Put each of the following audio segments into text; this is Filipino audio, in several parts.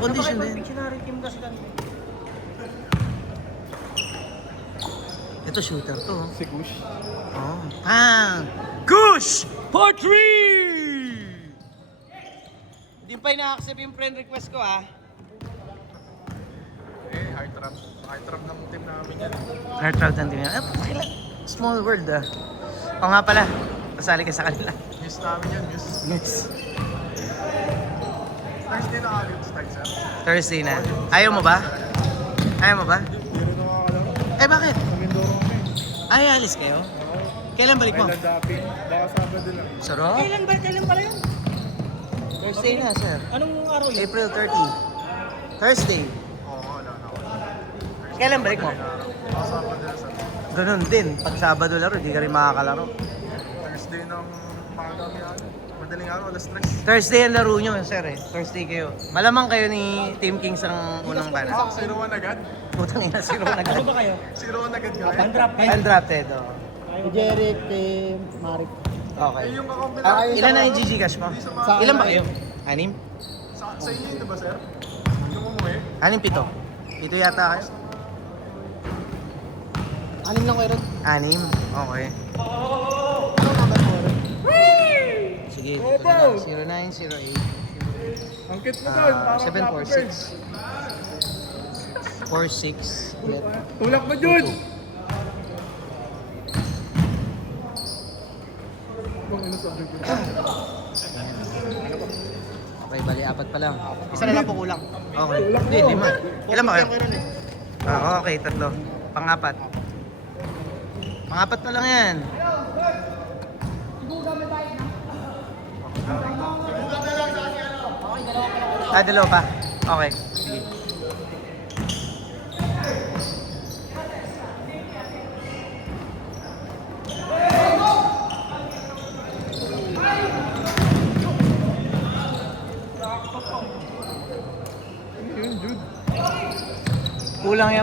Condition din. Pictionary team kasi kanina. Ito shooter to. Si Kush. Oh. Pang! Kush! For 3! Hindi pa ina-accept yung friend request ko ah. High trap. High trap ng team namin yan. Heart route ng team. Small world ah. O nga pala, pasali ka sa kanila. Miss namin yan, miss. Yes. Thursday na kami start, sir. Thursday na. Ayaw mo ba? Ayaw mo ba? Hindi rin nakakalaro. Eh bakit? Sa Mindoro kami. Ay, alis kayo? Kailan balik mo? Island Dapping. Baka Sabado lang. Sarap? Kailan pala yun? Thursday na, sir. Anong araw yun? April 30. Thursday. Oo, wala na ako. Kailan balik mo? Baka Sabado lang, sir. Ganun din. Pag Sabado laro, hindi ka rin makakalaro. Thursday ng umaga kami ano. Madaling araw, alas 3. Thursday ang laro nyo, sir eh. Thursday kayo. Malamang kayo ni Team Kings ang unang bana. 0-1 agad. Putang ina, zero na Ano ba kayo? 0-1 agad kami. Undraft kayo? Undrafted, oh. Jerry, Tim, Marik. Okay. Eh, yung kakampi Ah, namin. Ilan na yung GG cash mo? Ilan ba kayo? Anim? Sa inyo, di ba, sir? Yung umuwi. Anim, pito. Pito yata kayo? Anim lang kayo ron. Anim? Okay. Sige, dito Opo! na lang. 0908 Ang cute mo doon. Parang 746 46 ulit. Tulak mo, Jun! Okay, bali, apat pa lang. Isa na lang po kulang. Okay. Hindi, lima. Ilan ba kayo? Ah, okay, tatlo. Pangapat. Pangapat na lang yan. Ah, dalawa pa. Okay, sige. Yun, Jude.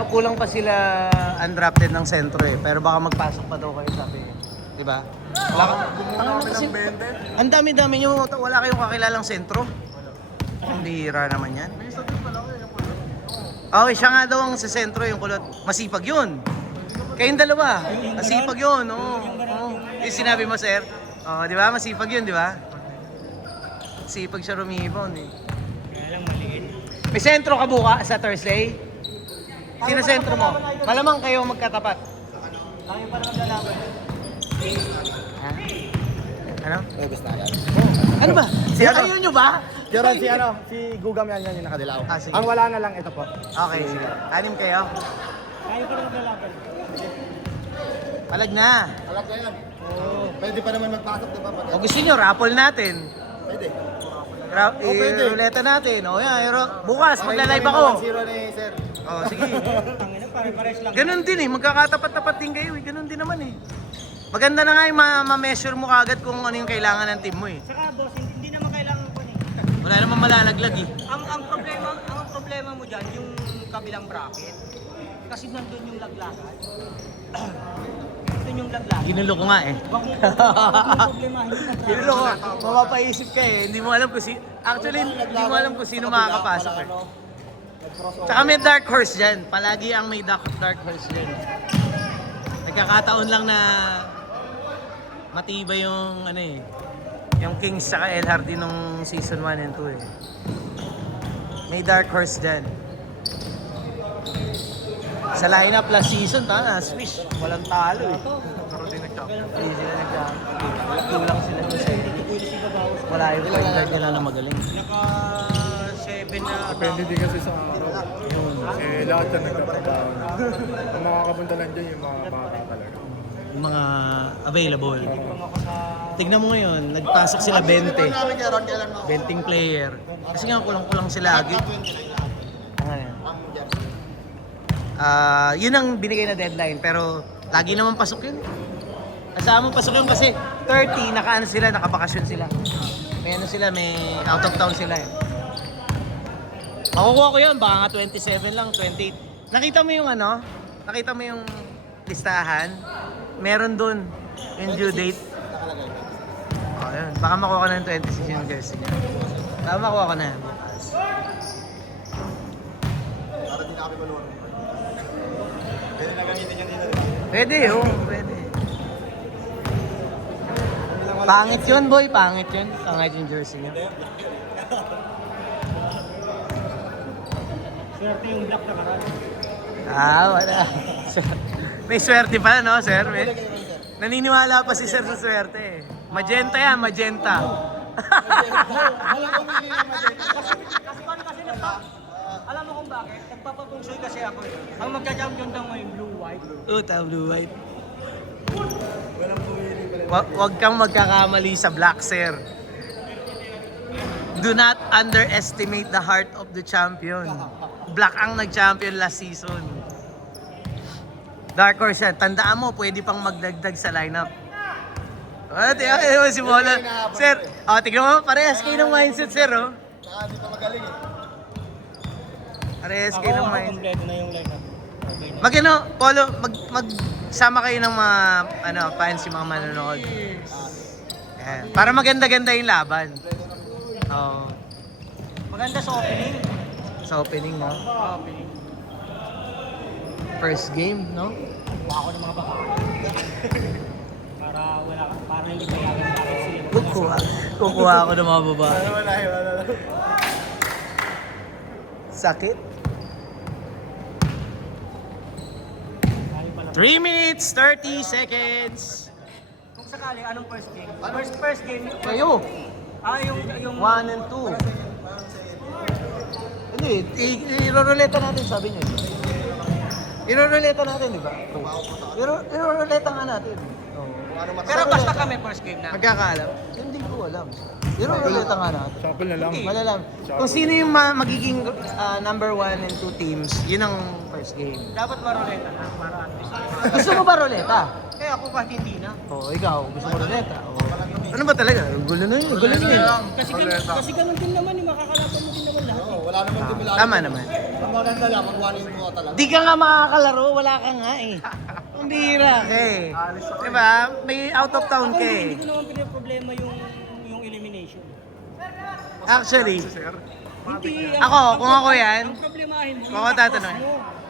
Kulang pa sila undrafted ng sentro eh. Pero baka magpasok pa daw kayo sabi. Di ba? Wala ka. Kumuha kami ng 20. Ang dami-dami nyo, wala kayong kakilalang sentro. Ang bihira naman yan. May isa din pala ko yung pala. Okay, siya nga daw ang sa sentro yung kulot. Masipag yun. Kayong dalawa. Masipag yun. Oo. Oo. Yung sinabi mo, sir. Oo, di ba? Masipag yun, di ba? Masipag siya rumibon eh. Kaya lang maliit. May sentro ka buka sa Thursday? Sino sentro mo? Malamang kayo magkatapat. Kaya pa naman lalaban. Ha? Ano? Pwede na yan. Ano ba? Si ano? Ayaw nyo ba? Jeron, si Gugam yan yung nakadilaw. Ah, sige. Ang wala na lang ito po. Okay, sige. Anim kayo. Kaya pa naman lalaban. Palag na. Alam ko yan. Oo. Pwede pa naman magpasok, di ba? O gusto nyo, raffle natin. Pwede. Pwede. Ruleta natin. O yan, bukas, magla-live ako. 1-0 ni Sir. O, sige. Tangina, pare-pares lang. Ganun din eh, magkakatapat-tapat din kayo eh. Ganun din naman eh. Maganda na nga yung ma-measure mo kagad kung ano yung kailangan ng team mo eh. Saka boss, hindi naman kailangan ko eh. Wala namang malalaglag eh. Ang problema mo diyan yung kabilang bracket. Kasi nandun yung laglagan. Nandun yung laglagan. Ginulo ko nga eh. Wag mo problemahin yung bracket. Ginulo ko. Mapapaisip ka eh. Hindi mo alam kung actually, hindi mo alam kung sino makakapasok eh. Tsaka may dark horse dyan. Palagi ang may dark horse dyan. Nagkakataon lang na matibay yung ano eh. Yung Kings saka LRT nung season 1 and 2 eh. May dark horse dyan. Sa lineup last season, swish. Walang talo eh. Pero di nag-champion. Hindi sila kulang sila kasi wala yung point guard nila na magaling. Naka 7 na. Depende din kasi sa araw. Eh, lahat yan nagtatrabaho na. Ang makakapunta lang dyan yung mga bata talaga. Yung mga available. Tignan mo ngayon, nagpasok sila 20. 20 player. Kasi nga kulang-kulang sila agi. Ano yan? Yun ang binigay na deadline pero lagi naman pasok yun. Kasama pasok yun kasi 30 nakaano sila, nakabakasyon sila. May ano sila, may out of town sila eh. Makukuha ko yun, baka nga 27 lang, 28. Nakita mo yung ano? Nakita mo yung listahan? Meron dun yung due date. Oh, yun. Baka makuha ko na yung 26 yung jersey niya. Baka makuha ko na bukas. Rocky Balboa. Pwede na gamitin yan dito. Pwede, oh. Pwede. Pangit yun, boy. Pangit yun. Pangit yung jersey niya. Swerte yung black na karan. Wala. May swerte pa, no, sir? Naniniwala pa si sir sa swerte. Magenta yan, magenta. Walang pumili ng magenta. Kasi alam mo kung bakit? Nagpapapungsoy kasi ako eh. Ang magka-champion daw ngayon, blue-white. Blue white. Walang pumili pala. Huwag kang magkakamali sa black, sir. Do not underestimate the heart of the champion. Black ang nag-champion last season. Dark horse yan. Tandaan mo, pwede pang magdagdag sa lineup. Tingnan mo si Molo. Sir, tignan mo, parehas kayo ng mindset, sir, oh. Saka hindi pa magaling eh. Parehas kayo ng mindset. Kompleto na yung lineup. Polo, magsama kayo ng mga fans, yung mga manonood. Ayan. Para maganda-ganda yung laban. Oo. Maganda sa opening. Sa opening, no? First game, no? Kuha ako ng mga baka. Para hindi payagan sa akin sila. Kukuha ako ng mga babae. Wala. 3 minutes, 30 seconds. Kung sakali, anong first game? First game. Kayo, Yung 1 and 2. Hindi, iroroleta natin, sabi niyo. Iroroleta natin, di ba? Iroroleta nga natin. Pero basta kami first game na. Magkakaalam? Hindi ko alam. Iroroleta nga natin. Shuffle na lang. Malalam. Kung sino yung magiging number 1 and 2 teams, yun ang first game. Dapat maroleta na para at least. Gusto mo ba roleta? Eh ako kahit hindi na. Oo, ikaw. Gusto mo roleta? Oo. Ano ba talaga? Gulo na yun. Gulo na yun. Kasi ganun din naman, makakalaban mo din naman lahat. Oo, wala naman dimula. Tama naman. Ang maganda lang, mag-one mo talaga. Di ka nga makakalaro, wala ka nga eh. Ang bihira ka eh. Diba? May out of town ka Hindi eh. ko naman pinaproblema yung elimination. Actually, Hindi. ako, kung ako yan, Ang problemahin mo. kung ako tatanungin,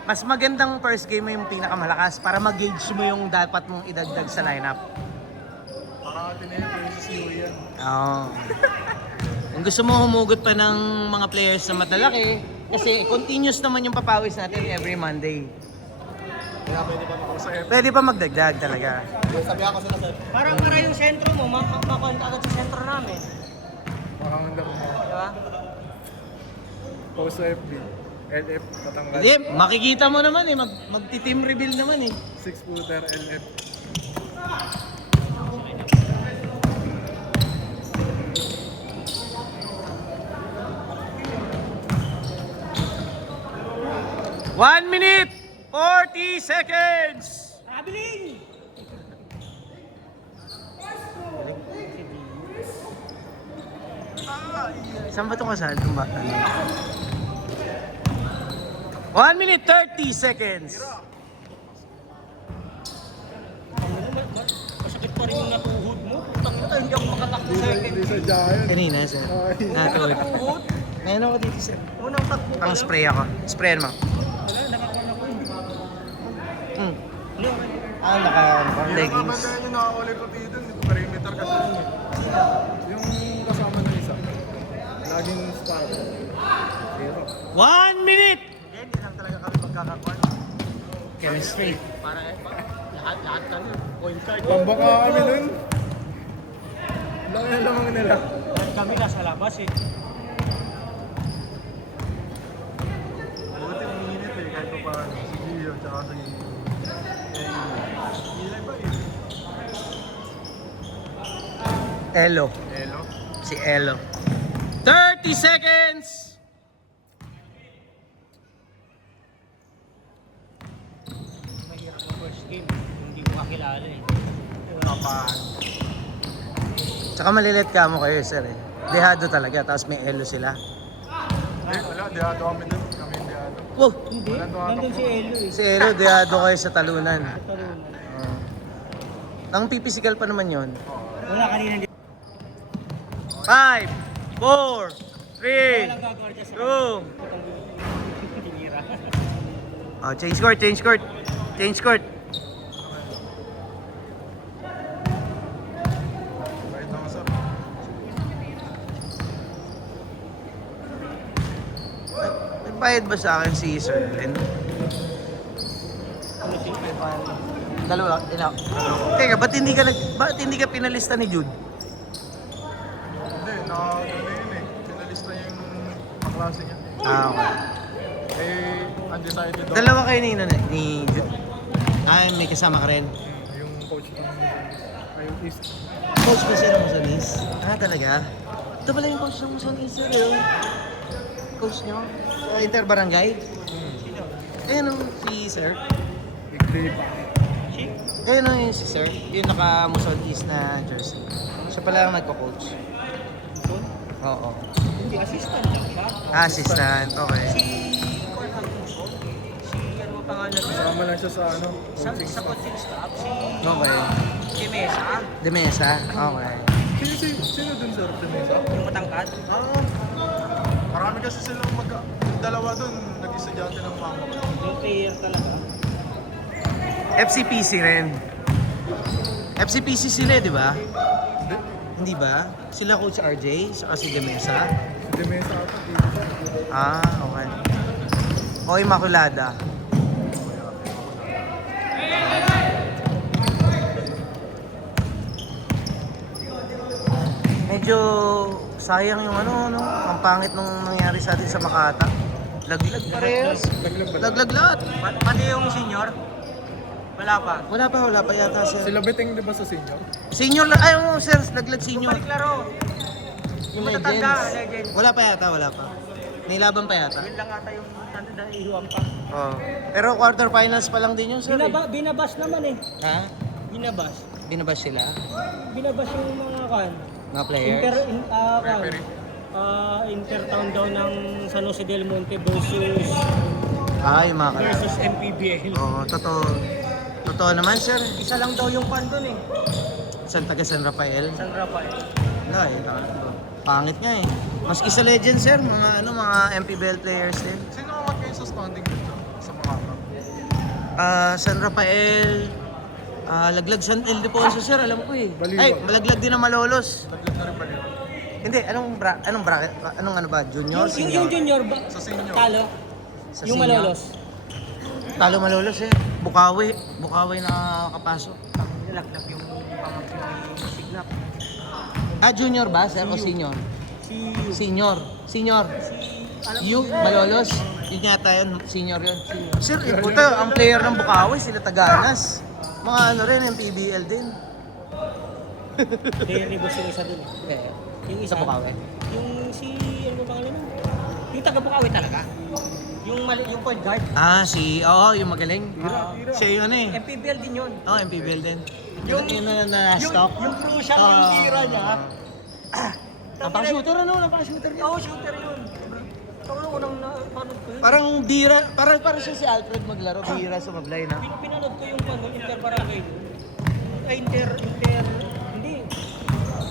mas magandang first game mo yung pinakamalakas para mag-gauge mo yung dapat mong idagdag sa lineup. Baka tinayin ko yung siyo yan. Oo. Kung gusto mo humugot pa ng mga players na matalaki, kasi continuous naman yung papawis natin every Monday. Kaya pwede pa ako sa Pwede pa magdagdag talaga. Sabihan ko sila sir. Parang para yung sentro mo, makonta agad sa sentro namin. Makakanda ko mo. Diba? Post sa FB. LF Batangas. Hindi, makikita mo naman eh, magti-team reveal naman eh. 6-footer LF. One minute, 40 seconds! Abiling! Saan ba itong kasal? Itong bata? 1 minute, 30 seconds! Masakit pa rin yung natuhod mo. Putang ina, hindi ako makatakbo sa akin. Hindi sa giant. Kanina, sir. Natulog. Natuhod? Ngayon ako dito, sir. Unang takbo ko Ang lang. spray ako. Sprayan mo. Wala, nakakuha na ko. Hmm. Ano? Naka-leggings. Kamanda yung nakakaulit ko dito. Perimeter kasi yun eh. Yung kasama ng isa. Laging spot. Pero. 1 minute! Hindi lang talaga kami magkakakuan. Chemistry. Para lahat kami. Point card. Pambaka kami nun. Laki na lamang nila. Lahat kami nasa labas eh. Buti ang init eh. Kahit pa paano. Si Gio tsaka si... Elo. Elo. Si Elo. 30 seconds! Mahirap ang first game. Hindi ko kakilala eh. Tsaka malilit ka mo kayo, sir eh. Dehado talaga, tapos may Elo sila. Wala, dehado kami dun. Kami dehado. Wow! Hindi. Wala Nandun si Elo eh. Si Elo, dehado kayo sa talunan. Tarunan. Ang pipisikal pa naman yon. Wala kanina hindi. 5, 4, 3, Walang gagawin dyan sa 2, Tinira. Oh, change court, change court. Change court. Kahit naman sir. May bayad ba sa akin si Sir Len? Ano si Pepan? Dalawa, ina. Teka, ba't hindi ka pinalista ni Jude? Hindi, ano yun eh. Pinalista yung kaklase niya. Ah, okay. Eh, undecided daw. Dalawa kayo ni Jude? Ah, may kasama ka rin? Yung coach ng ayun is Coach ba siya ng Musonis? Ah, talaga? Ito pala yung coach ng Musonis, sir. Coach nyo? Sa Interbarangay? Sino? Ayun o, si Sir. big day pa. Si? Ayun o yung si Sir. Yung naka-Musonis na jersey. Siya pala ang nagko-coach. Son? Oo. Hindi, assistant lang siya. Assistant, okay. Si Kurt Alfonso. Si ano ba pangalan niya? Kasama lang siya sa ano. Sa coaching staff. Si Okay. Jimesa. De Mesa, okay. Sino dun sir? Demesa? Yung matangkad. Marami kasi silang yung dalawa dun, nag-estudyante ng mama ko. Yung player talaga. FCPC rin. FCPC sila, di ba? Hindi ba? Sila Coach RJ, saka si De Mesa. Si Demesa ata. Ah, okay. O Immaculada. Medyo sayang yung ano, ang pangit nung nangyari sa atin sa Makata. Laglag parehas. Laglag ba? Laglag lahat. Pati yung senior. Wala pa. Wala pa yata sir. Sila Beteng di ba sa senior? Senior lang, ay mo sir, laglag senior. Balik laro. Yung matatanda, legends. legends. Wala pa yata. Nilaban pa yata. Yun lang ata yung ihuwang pa. Oh. Pero quarterfinals pa lang din yun sir. Eh. Binabas naman eh. Ha? Binabas. Binabas sila? Binabas yung mga kan. Mga players? Referee. Intertown daw ng San Jose del Monte versus Ah, yung mga kalaro. MPBL. Oo, totoo naman sir. Isa lang daw yung pan doon eh. San Rafael. San Rafael. Wala eh. Pangit nga eh. Maski sa Legends sir, mga MPBL players din. Sino ang kayo sa standing dun sir? Sa Makata? San Rafael, laglag San Ildefonso sir, alam ko eh. Baliwa. Ay, malaglag din ang Malolos. Laglag na rin ba yun? Hindi, anong bracket? Anong ano ba? Junior? Senior? Yung junior ba? Sa senior. Talo. Sa Yung senior? Malolos. Talo Malolos eh. Bukawi nakakapasok. Nilaglag yung signap. Ah, junior ba sir o senior? Si Senior. alam You, ko Malolos. Yun yata yun, senior yun. Sir, puta, ang player ng Bukawi, sila Taganas. Mga ano rin, yung PBL din. Ribos yung isa dun. Yung isa. Sa Bukawi. Yung si, ano ba pangalan nun? Yung taga Bukawi talaga. Yung point guard. Yung magaling. Siya yung ano eh. MPBL din yun. Oo, MPBL din. Yung na-stock. Yung crucial yung tira niya. Napaka-shooter niya. Oo, shooter yun. Parang unang napanood ko yun. Parang siya si Alfred maglaro, bihira sumablay na. Pinanood ko yung Inter-Barangay. Hindi.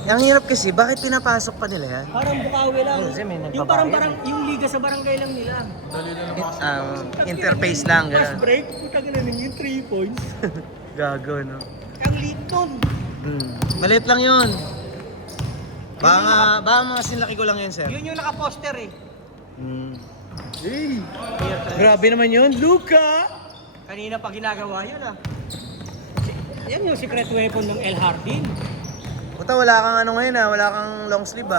Ang hirap kasi, bakit pinapasok pa nila yan? Parang Bukawi lang. Kasi may Yung nagbabayad parang yung liga sa barangay lang nila. Dali na naman. Interface lang, Fast gano'n. break, puta ka namin yung 3 points. Gago, no? Ang lead nun. Maliit lang yun. Baka mga sinlaki ko lang yun, sir. Yun yung naka-poster eh. Hey! Grabe naman yun, Luka! Kanina pa ginagawa yun ah. Yan yung secret weapon ng El Hardin. Puta, wala kang ano ngayon wala kang long sleeve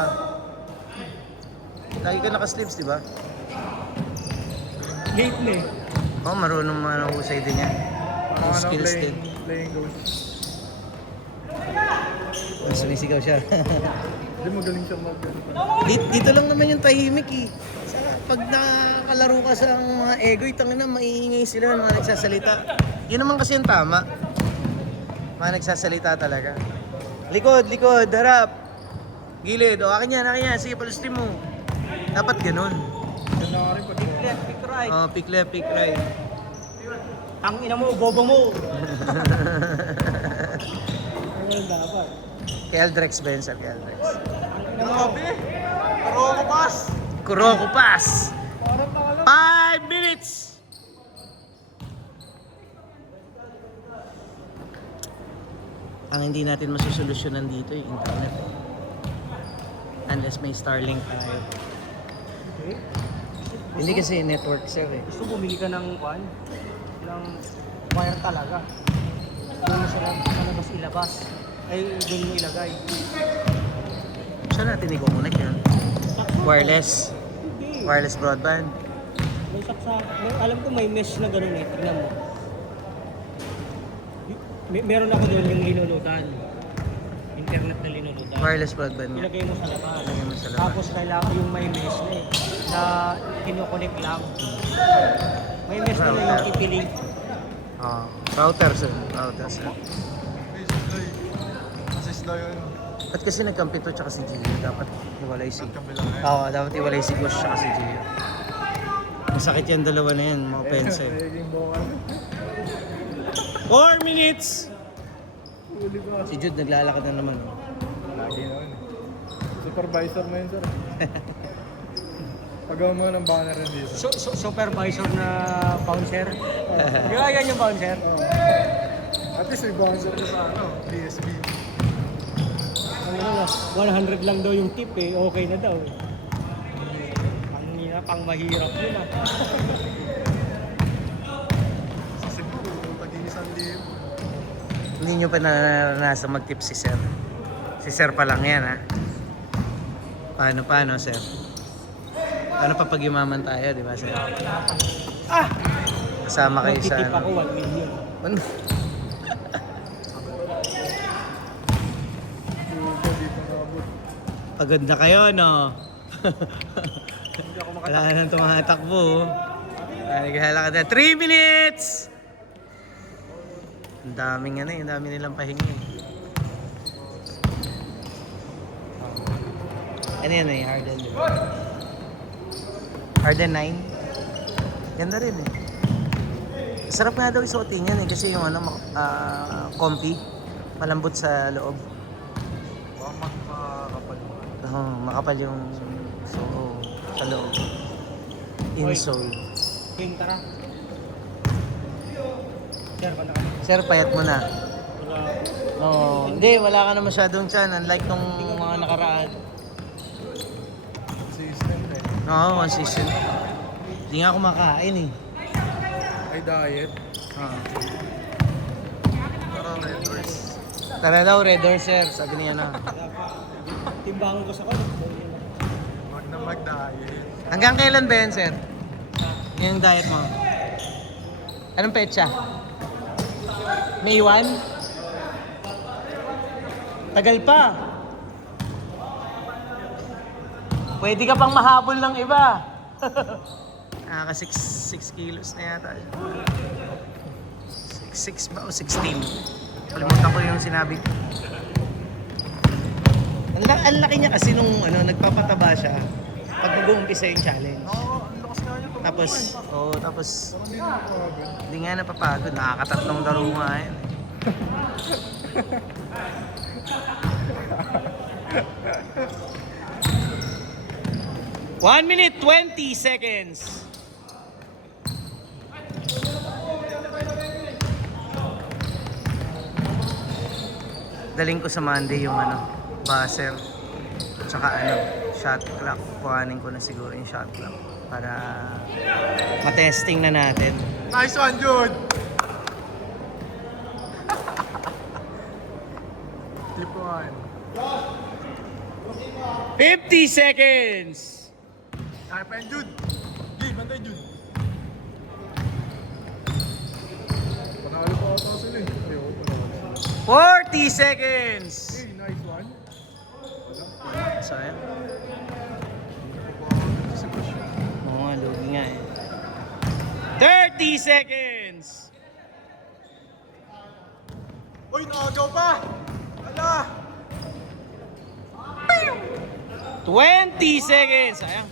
Lagi ka naka-sleeves, di ba? Late na eh. Oo, marunong mga husay din yan. Mga Skills din. playing goals. Sumisigaw siya. Hindi magaling siya mag Dito lang naman yung tahimik eh. Saka pag nakakalaro ka sa mga egoy, tangina, maiingay sila, mga nagsasalita. Yun naman kasi yung tama. Mga nagsasalita talaga. Likod, harap. Gilid, o akin yan. Sige, palustrin mo. Dapat ganun. Yan na rin pag Pick left, pick right. Pick left, pick right. Ang ina mo, bobo mo. Ano dapat? Keldrex ba yun, Sir Keldrex? Grabe! Kuroko pass! Kuroko pass! 5 minutes! Ang hindi natin masusolusyonan dito yung internet. Unless may Starlink tayo. Okay. Hindi kasi network sir eh. Gusto bumili ka ng kwan? Ng wire talaga. Doon mo sa labas ilabas. Ay, doon mo ilagay. Saan natin i-connect yan? Wireless. Hindi. Wireless broadband. May saksak. Alam ko may mesh na gano'n eh. Tignan mo. Meron ako doon yung linulutan. Internet na linulutan. Wireless broadband. Ilagay mo sa labas. Ilagay mo sa labas. Tapos kailangan yung may mesh na eh. Na kinoconnect lang. May mesh na yung ipiling. Router sir. Router sir. Assist daw yun. Ba't kasi nagkampito tsaka si Gio? Dapat iwalay si... Kabilang na yun. Oo, dapat iwalay si Gush tsaka si Gio. Masakit yung dalawa na yan, mga pensa eh. Nagiging bokal. 4 minutes! Huli ko. Si Jude naglalakad na naman. Oh. Lagi na yun. Supervisor mo yun, sir. Pagawa mo ng banner yun dito. Supervisor na bouncer. Di ba yan yung bouncer? At least may bouncer ko sa PSB. Ano na, 100 lang daw yung tip eh. Okay na daw eh. Pang mahirap yun ah. Sa Cebu, tag-inisan libo. Hindi nyo pa naranasan mag-tip si Sir. Si Sir pa lang yan ha. Paano Sir? Paano pa pag yumaman tayo, di ba Sir? Ah! Kasama kayo sa... Magtitip ako 1 million. Ano? Dito nabot. Pagod na kayo, no? Hindi ako Wala nang tumatakbo. Naghala ka na. 3 minutes! Ang daming ano eh. Ang dami nilang pahingi. Ano yan eh? Harden. Di ba? Harden 9. Ganda rin eh. Sarap nga daw isuotin yan eh. Kasi yung ano, comfy. Malambot sa loob. Baka makakapal mo. Makapal yung so, sa loob. Insole. King, tara. Sir, wala ka. Sir, payat mo na. Wala. No, hindi, wala ka na masyadong tiyan. Unlike nung mga nakaraan. System eh. Oo, one season. Hindi nga kumakain eh. Ay diet. Tara, Red Horse. Tara daw, Red Horse, sir. Sabi niya na. Timbangan ko sa kanya. Wag na mag-diet. Hanggang kailan ba yan, sir? Yung diet mo? Anong petsa? May 1? Tagal pa. Pwede ka pang mahabol ng iba. Nakaka 6 kilos na yata. 6 ba o 16? Kalimutan ko yung sinabi ko. Ang laki niya kasi nung nagpapataba siya pag mag-uumpisa yung challenge. Oo, ang lakas nga niya. Tapos Hindi na makakagod. hindi nga napapagod. Nakakatatlong laro nga yan. 1 minute 20 seconds. Daling ko sa Monday yung buzzer. Tsaka shot clock. Kuhanin ko na siguro yung shot clock para matesting na natin. Nice one, Jude! Tip 1. 50 seconds. Kaya pa yan, Jude! Game, bantay, Jude! Panalo pa ata sila eh. Ayoko, panalo sila. 40 seconds. Hey, nice one. Sayang. Kasi crush yun. Oo nga, lugi nga eh. 30 seconds. Uy, nakagaw pa! Ala! 20 seconds. Sayang.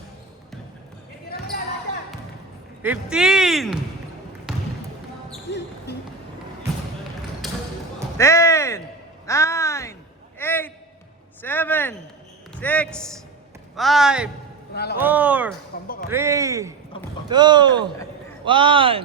15. 10, 9, 8, 7, 6, 5, 4, 3, 2, 1.